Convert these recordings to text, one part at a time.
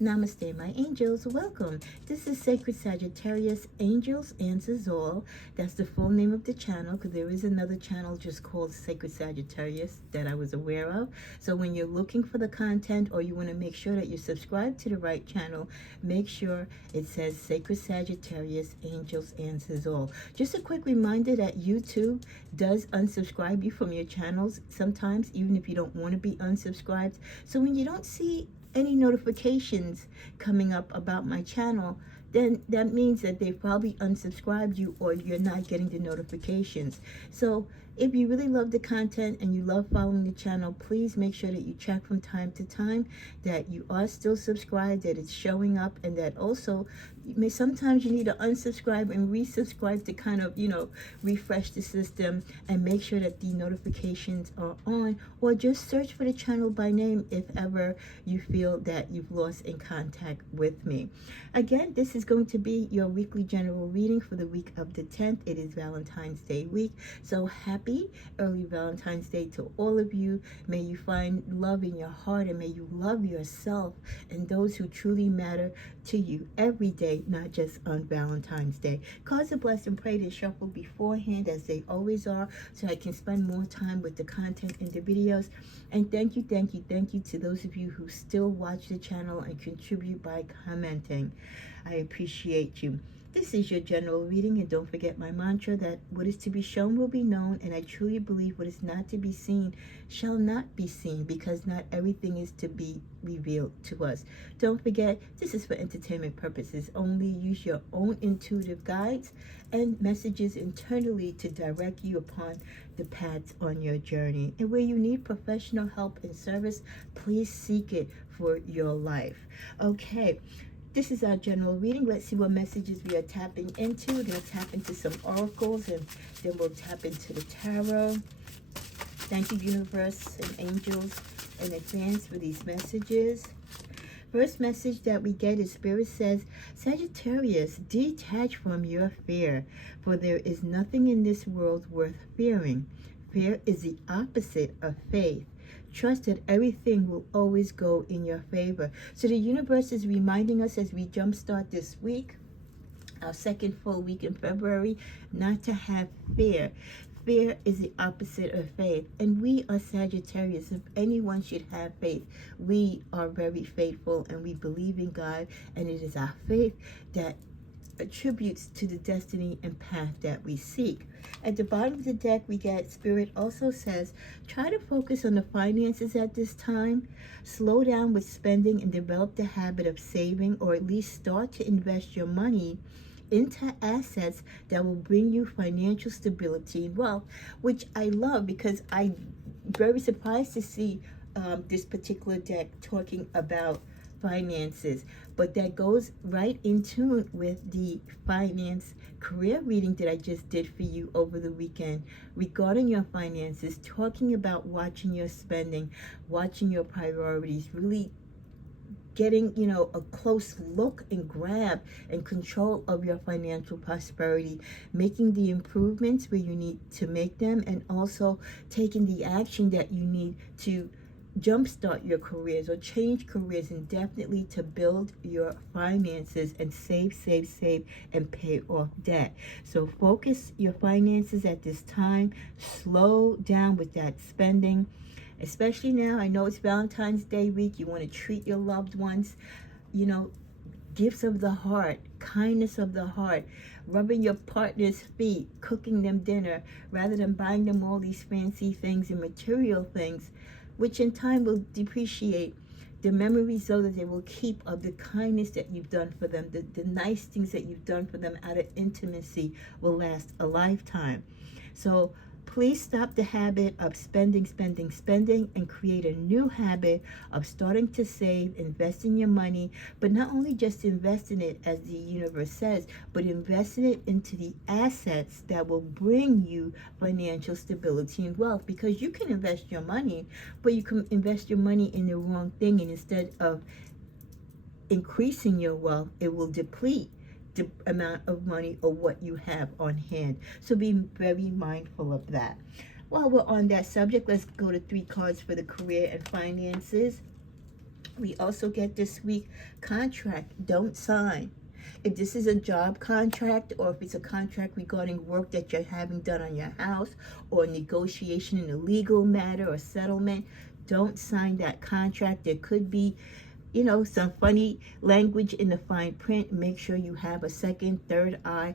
Namaste, my angels. Welcome. This is Sacred Sagittarius, Angels Answers All. That's the full name of the channel, because there is another channel just called Sacred Sagittarius that I was aware of. So when you're looking for the content, or you want to make sure that you subscribe to the right channel, make sure it says Sacred Sagittarius, Angels Answers All. Just a quick reminder that YouTube does unsubscribe you from your channels sometimes, even if you don't want to be unsubscribed. So when you don't see any notifications coming up about my channel, then that means that they've probably unsubscribed you, or you're not getting the notifications. So if you really love the content and you love following the channel, please make sure that you check from time to time that you are still subscribed, that it's showing up, and that also sometimes you need to unsubscribe and resubscribe to kind of, refresh the system and make sure that the notifications are on, or just search for the channel by name if ever you feel that you've lost in contact with me. Again, this is going to be your weekly general reading for the week of the 10th. It is Valentine's Day week, so happy early Valentine's Day to all of you. May you find love in your heart, and may you love yourself and those who truly matter to you every day, not just on Valentine's Day. Cause a bless and pray to shuffle beforehand, as they always are, so I can spend more time with the content in the videos. And thank you to those of you who still watch the channel and contribute by commenting. I appreciate you. This is your general reading, and don't forget my mantra that what is to be shown will be known, and I truly believe what is not to be seen shall not be seen, because not everything is to be revealed to us. Don't forget, this is for entertainment purposes only. Use your own intuitive guides and messages internally to direct you upon the paths on your journey. And where you need professional help and service, please seek it for your life. Okay. This is our general reading. Let's see what messages we are tapping into. We're going to tap into some oracles, and then we'll tap into the tarot. Thank you, universe and angels, in advance for these messages. First message that we get is Spirit says, Sagittarius, detach from your fear, for there is nothing in this world worth fearing. Fear is the opposite of faith. Trust that everything will always go in your favor. So the universe is reminding us as we jumpstart this week, our second full week in February, not to have fear. Fear is the opposite of faith. And we are Sagittarius. If anyone should have faith, we are very faithful, and we believe in God. And it is our faith that attributes to the destiny and path that we seek. At the bottom of the deck, we get Spirit also says, try to focus on the finances at this time. Slow down with spending and develop the habit of saving, or at least start to invest your money into assets that will bring you financial stability and wealth, which I love, because I'm very surprised to see this particular deck talking about finances, but that goes right in tune with the finance career reading that I just did for you over the weekend regarding your finances, talking about watching your spending, watching your priorities, really getting, a close look and grab and control of your financial prosperity, making the improvements where you need to make them, and also taking the action that you need to jumpstart your careers or change careers, and definitely to build your finances and save and pay off debt. So focus your finances at this time. Slow down with that spending, especially now. I know it's Valentine's Day week. You want to treat your loved ones, gifts of the heart, kindness of the heart, rubbing your partner's feet, cooking them dinner, rather than buying them all these fancy things and material things, which in time will depreciate. The memories, though, that they will keep of the kindness that you've done for them, the nice things that you've done for them out of intimacy, will last a lifetime. So please stop the habit of spending, and create a new habit of starting to save, investing your money, but not only just investing it, as the universe says, but investing it into the assets that will bring you financial stability and wealth. Because you can invest your money, but you can invest your money in the wrong thing, and instead of increasing your wealth, it will deplete the amount of money or what you have on hand. So be very mindful of that. While we're on that subject, let's go to 3 cards for the career and finances. We also get this week, contract, don't sign. If this is a job contract, or if it's a contract regarding work that you're having done on your house, or negotiation in a legal matter or settlement, don't sign that contract. There could be, some funny language in the fine print. Make sure you have a second, third eye,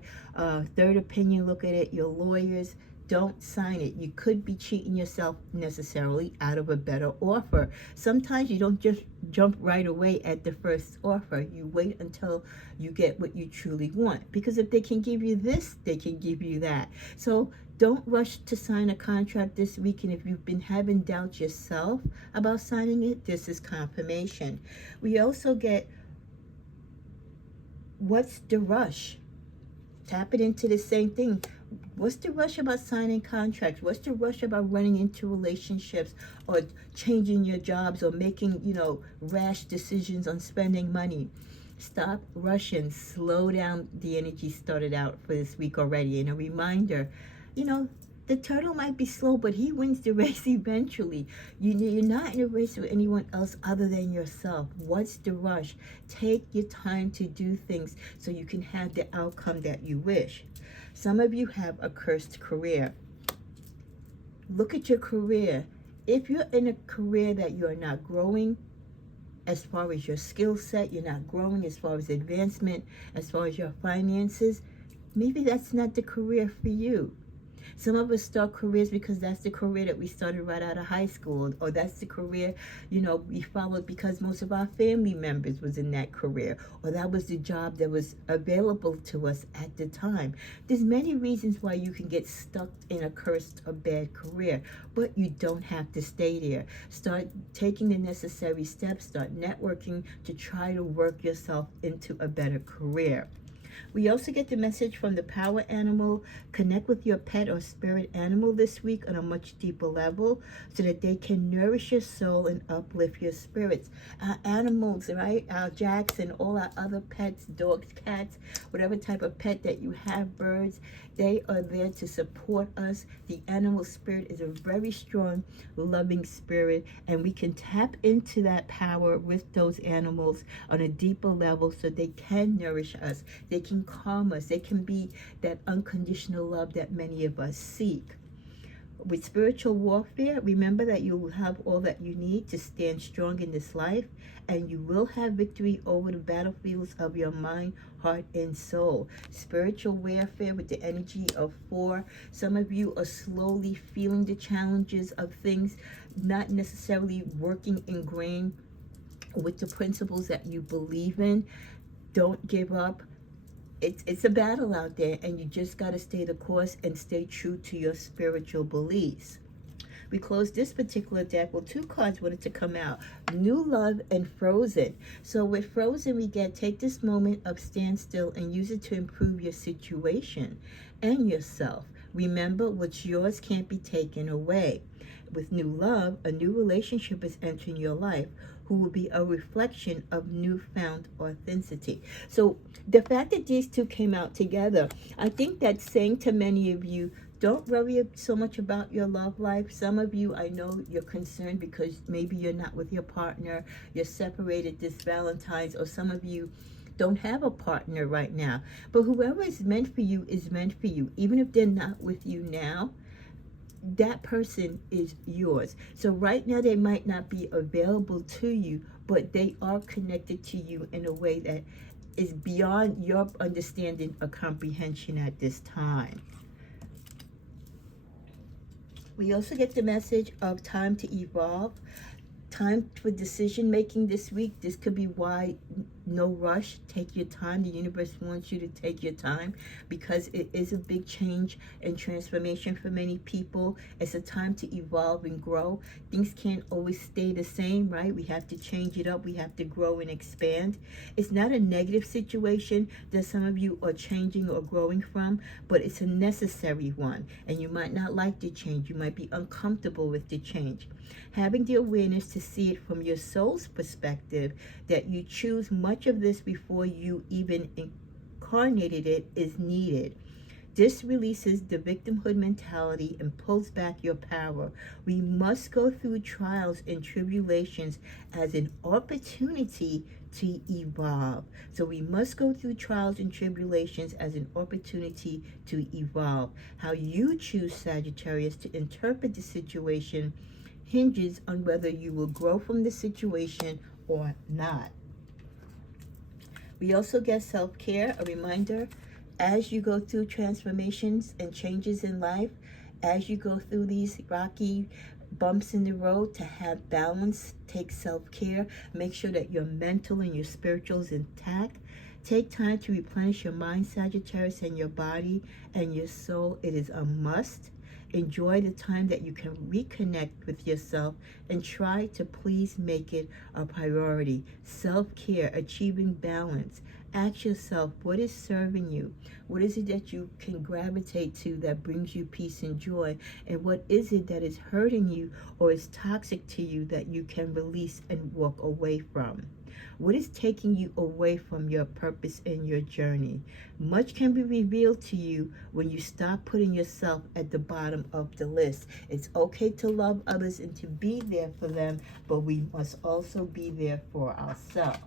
third opinion look at it. Your lawyers, don't sign it. You could be cheating yourself necessarily out of a better offer. Sometimes you don't just jump right away at the first offer. You wait until you get what you truly want. Because if they can give you this, they can give you that. So don't rush to sign a contract this week. And if you've been having doubts yourself about signing it, this is confirmation. We also get, what's the rush? Tap it into the same thing. What's the rush about signing contracts? What's the rush about running into relationships, or changing your jobs, or making, rash decisions on spending money? Stop rushing. Slow down. The energy started out for this week already. And a reminder, the turtle might be slow, but he wins the race eventually. You're not in a race with anyone else other than yourself. What's the rush? Take your time to do things so you can have the outcome that you wish. Some of you have a cursed career. Look at your career. If you're in a career that you are not growing as far as your skill set, you're not growing as far as advancement, as far as your finances, maybe that's not the career for you. Some of us start careers because that's the career that we started right out of high school, or that's the career, we followed because most of our family members was in that career, or that was the job that was available to us at the time. There's many reasons why you can get stuck in a cursed or bad career, but you don't have to stay there. Start taking the necessary steps, start networking to try to work yourself into a better career. We also get the message from the power animal. Connect with your pet or spirit animal this week on a much deeper level so that they can nourish your soul and uplift your spirits. Our animals, right? Our Jacks and all our other pets, dogs, cats, whatever type of pet that you have, birds, they are there to support us. The animal spirit is a very strong, loving spirit, and we can tap into that power with those animals on a deeper level so they can nourish us. They can calm us. They can be that unconditional love that many of us seek. With spiritual warfare, remember that you will have all that you need to stand strong in this life, and you will have victory over the battlefields of your mind, heart, and soul. Spiritual warfare with the energy of 4. Some of you are slowly feeling the challenges of things not necessarily working ingrained with the principles that you believe in. Don't give up. It's a battle out there, and you just got to stay the course and stay true to your spiritual beliefs. We closed this particular deck. Well, 2 cards wanted to come out. New Love and Frozen. So with Frozen, we get, take this moment of standstill and use it to improve your situation and yourself. Remember, what's yours can't be taken away. With New Love, a new relationship is entering your life, who will be a reflection of newfound authenticity. So the fact that these 2 came out together, I think that's saying to many of you, don't worry so much about your love life. Some of you, I know you're concerned because maybe you're not with your partner, you're separated this Valentine's, or some of you don't have a partner right now. But whoever is meant for you is meant for you. Even if they're not with you now, that person is yours. So right now they might not be available to you, but they are connected to you in a way that is beyond your understanding or comprehension at this time. We also get the message of time to evolve, time for decision making this week. This could be why no rush. Take your time. The universe wants you to take your time because it is a big change and transformation for many people. It's a time to evolve and grow. Things can't always stay the same, right? We have to change it up. We have to grow and expand. It's not a negative situation that some of you are changing or growing from, but it's a necessary one. And you might not like the change. You might be uncomfortable with the change. Having the awareness to see it from your soul's perspective, that you choose much of this before you even incarnated it, is needed. This releases the victimhood mentality and pulls back your power. We must go through trials and tribulations as an opportunity to evolve. So we must go through trials and tribulations as an opportunity to evolve. How you choose, Sagittarius, to interpret the situation hinges on whether you will grow from the situation or not. We also get self-care, a reminder as you go through transformations and changes in life, as you go through these rocky bumps in the road, to have balance. Take self-care. Make sure that your mental and your spiritual is intact. Take time to replenish your mind, Sagittarius, and your body and your soul. It is a must. Enjoy the time that you can reconnect with yourself and try to please make it a priority. Self-care, achieving balance. Ask yourself, what is serving you? What is it that you can gravitate to that brings you peace and joy? And what is it that is hurting you or is toxic to you that you can release and walk away from? What is taking you away from your purpose and your journey? Much can be revealed to you when you stop putting yourself at the bottom of the list. It's okay to love others and to be there for them, but we must also be there for ourselves.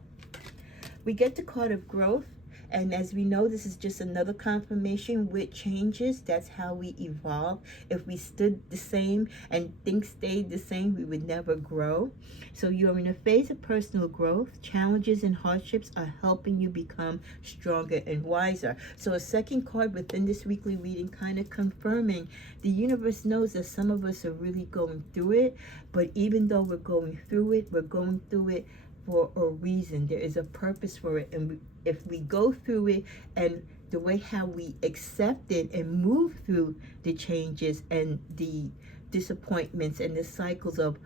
We get the card of growth, and as we know, this is just another confirmation with changes. That's how we evolve. If we stood the same and things stayed the same, we would never grow. So you're in a phase of personal growth. Challenges and hardships are helping you become stronger and wiser. So a second card within this weekly reading, kind of confirming the universe knows that some of us are really going through it, but even though we're going through it for a reason. There is a purpose for it, and if we go through it and the way how we accept it and move through the changes and the disappointments and the cycles of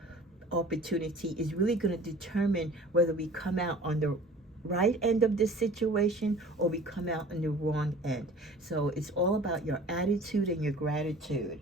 opportunity is really going to determine whether we come out on the right end of this situation or we come out on the wrong end. So it's all about your attitude and your gratitude.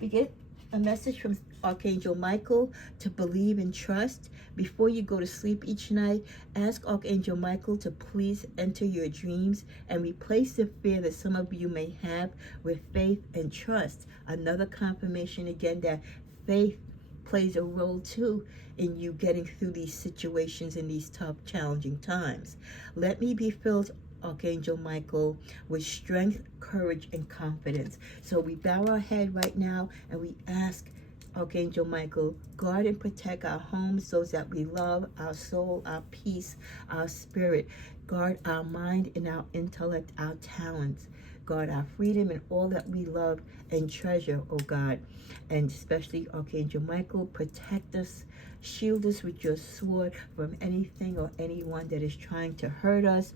We get a message from Archangel Michael to believe and trust. Before you go to sleep each night, ask Archangel Michael to please enter your dreams and replace the fear that some of you may have with faith and trust. Another confirmation again that faith plays a role too in you getting through these situations in these tough, challenging times. Let me be filled, Archangel Michael, with strength, courage, and confidence. So we bow our head right now and we ask Archangel Michael, guard and protect our homes, those that we love, our soul, our peace, our spirit. Guard our mind and our intellect, our talents. Guard our freedom and all that we love and treasure, oh God. And especially Archangel Michael, protect us, shield us with your sword from anything or anyone that is trying to hurt us,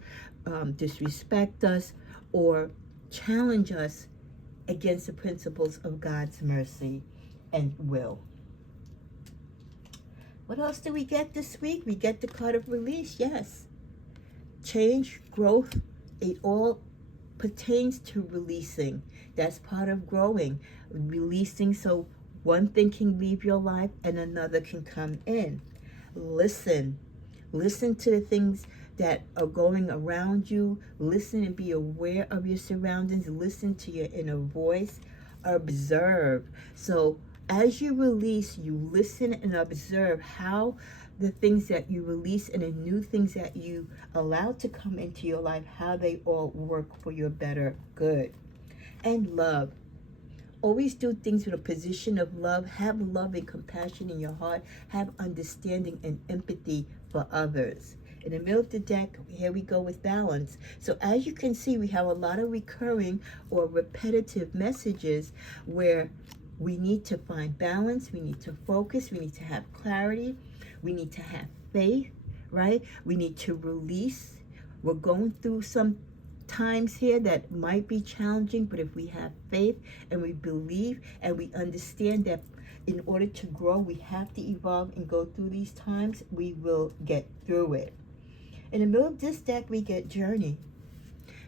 disrespect us, or challenge us against the principles of God's mercy and will. What else do we get this week? We get the card of release, yes. Change, growth, it all pertains to releasing. That's part of growing. Releasing so one thing can leave your life and another can come in. Listen to the things that are going around you. Listen and be aware of your surroundings. Listen to your inner voice. Observe. So as you release, you listen and observe how the things that you release and the new things that you allow to come into your life, how they all work for your better good. And love. Always do things with a position of love. Have love and compassion in your heart. Have understanding and empathy for others. In the middle of the deck, here we go with balance. So as you can see, we have a lot of recurring or repetitive messages where we need to find balance, we need to focus, we need to have clarity, we need to have faith, right? We need to release. We're going through some times here that might be challenging, but if we have faith and we believe and we understand that in order to grow, we have to evolve and go through these times, we will get through it. In the middle of this deck, we get journey.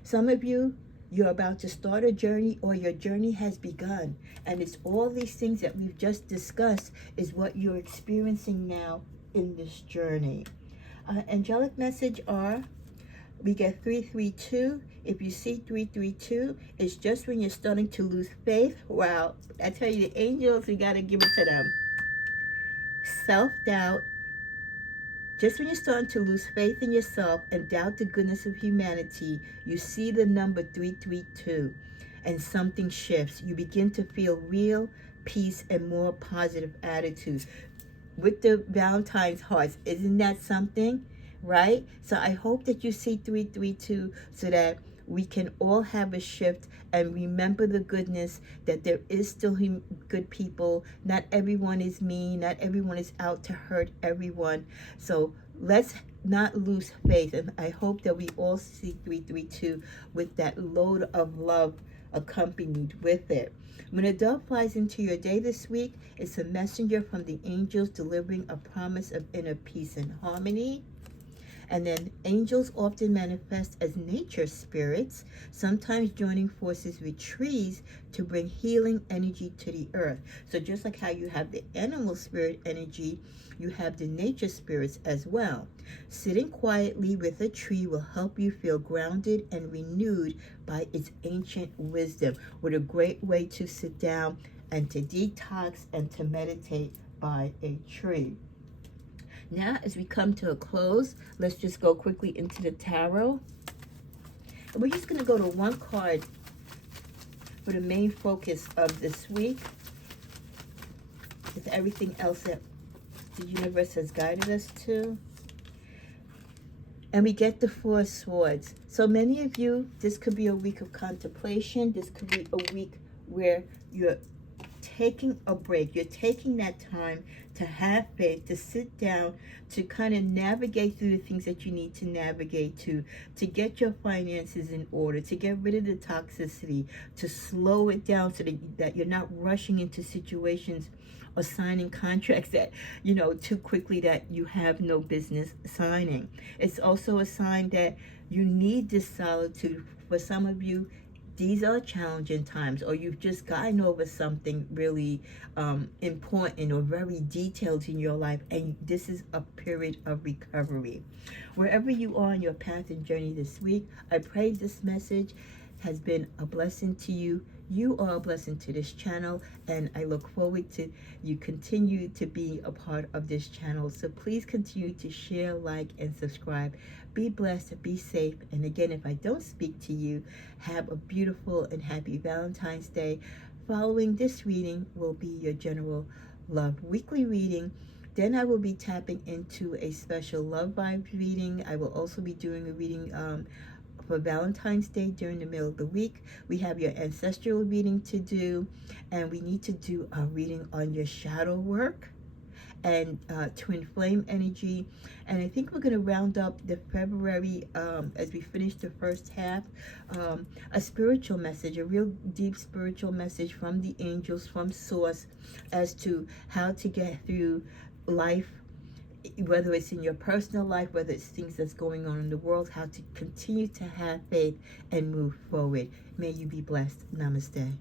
Some of you, you're about to start a journey or your journey has begun. And it's all these things that we've just discussed is what you're experiencing now in this journey. Angelic message are, we get 332. If you see 332, it's just when you're starting to lose faith. Wow, I tell you, the angels, we got to give it to them. Self-doubt. Just when you're starting to lose faith in yourself and doubt the goodness of humanity, you see the number 332 and something shifts. You begin to feel real peace and more positive attitudes. With the Valentine's hearts, isn't that something? Right? So I hope that you see 332 so that we can all have a shift and remember the goodness, that there is still good people. Not everyone is mean. Not everyone is out to hurt everyone. So let's not lose faith. And I hope that we all see 332 with that load of love accompanied with it. When a dove flies into your day this week, it's a messenger from the angels delivering a promise of inner peace and harmony. And then angels often manifest as nature spirits, sometimes joining forces with trees to bring healing energy to the earth. So just like how you have the animal spirit energy, you have the nature spirits as well. Sitting quietly with a tree will help you feel grounded and renewed by its ancient wisdom. What a great way to sit down and to detox and to meditate by a tree. Now, as we come to a close, let's just go quickly into the tarot. And we're just going to go to one card for the main focus of this week, with everything else that the universe has guided us to. And we get the Four of Swords. So many of you, this could be a week of contemplation. This could be a week where you're taking a break. You're taking that time to have faith, to sit down, to kind of navigate through the things that you need to navigate to get your finances in order, to get rid of the toxicity, to slow it down so that you're not rushing into situations or signing contracts that, too quickly that you have no business signing. It's also a sign that you need this solitude. For some of you, these are challenging times, or you've just gotten over something really important or very detailed in your life, and this is a period of recovery. Wherever you are on your path and journey this week, I pray this message has been a blessing to you. You are a blessing to this channel, and I look forward to you continue to be a part of this channel. So please continue to share, like, and subscribe. Be blessed, be safe, and again, if I don't speak to you, have a beautiful and happy Valentine's Day. Following this reading will be your general love weekly reading. Then I will be tapping into a special love vibes reading. I will also be doing a reading for Valentine's Day during the middle of the week. We have your ancestral reading to do, and we need to do a reading on your shadow work and twin flame energy. And I think we're going to round up the February, as we finish the first half, a spiritual message, a real deep spiritual message from the angels, from Source, as to how to get through life, whether it's in your personal life, whether it's things that's going on in the world, how to continue to have faith and move forward. May you be blessed. Namaste.